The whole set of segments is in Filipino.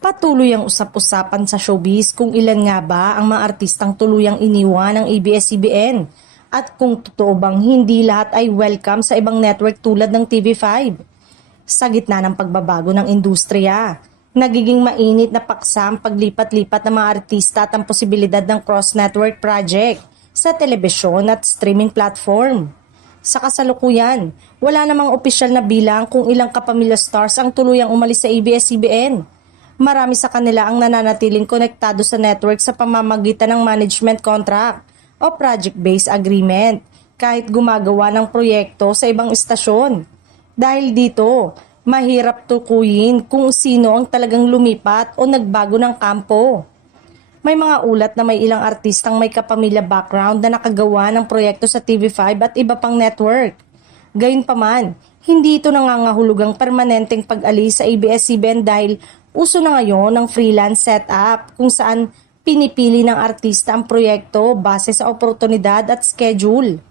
Patuloy ang usap-usapan sa showbiz kung ilan nga ba ang mga artistang tuluyang iniwan ng ABS-CBN at kung totoo bang hindi lahat ay welcome sa ibang network tulad ng TV5. Sa gitna ng pagbabago ng industriya, nagiging mainit na paksa ang paglipat-lipat ng mga artista at ang posibilidad ng cross-network project sa telebisyon at streaming platform. Sa kasalukuyan, wala namang opisyal na bilang kung ilang kapamilya stars ang tuluyang umalis sa ABS-CBN. Marami sa kanila ang nananatiling konektado sa network sa pamamagitan ng management contract o project-based agreement kahit gumagawa ng proyekto sa ibang istasyon. Dahil dito, mahirap tukuyin kung sino ang talagang lumipat o nagbago ng kampo. May mga ulat na may ilang artistang may kapamilya background na nakagawa ng proyekto sa TV5 at iba pang network. Gayunpaman, hindi ito nangangahulugang permanenteng pag-alis sa ABS-CBN dahil uso na ngayon ang freelance setup kung saan pinipili ng artista ang proyekto base sa oportunidad at schedule.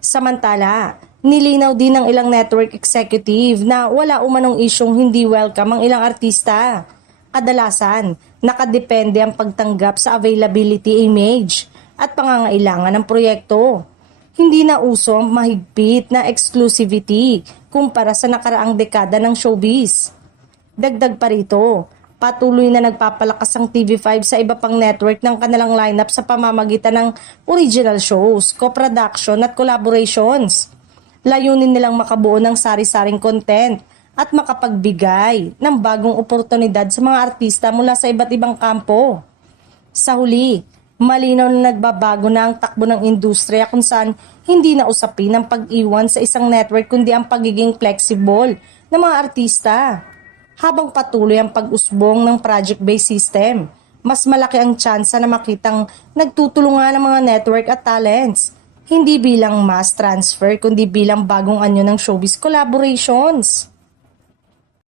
Samantala, nilinaw din ng ilang network executive na wala umanong isyong hindi welcome ang ilang artista. Kadalasan, nakadepende ang pagtanggap sa availability image at pangangailangan ng proyekto. Hindi na uso ang mahigpit na exclusivity kumpara sa nakaraang dekada ng showbiz. Dagdag pa rito, patuloy na nagpapalakas ang TV5 sa iba pang network ng kanilang lineup sa pamamagitan ng original shows, co-production at collaborations. Layunin nilang makabuo ng sari-saring content at makapagbigay ng bagong oportunidad sa mga artista mula sa iba't ibang kampo. Sa huli, malinaw na nagbabago na ang takbo ng industriya kung saan hindi na usapin ang pag-iwan sa isang network kundi ang pagiging flexible ng mga artista. Habang patuloy ang pag-usbong ng project-based system, mas malaki ang tsansa na makitang nagtutulungan ng mga network at talents, hindi bilang mass transfer kundi bilang bagong anyo ng showbiz collaborations.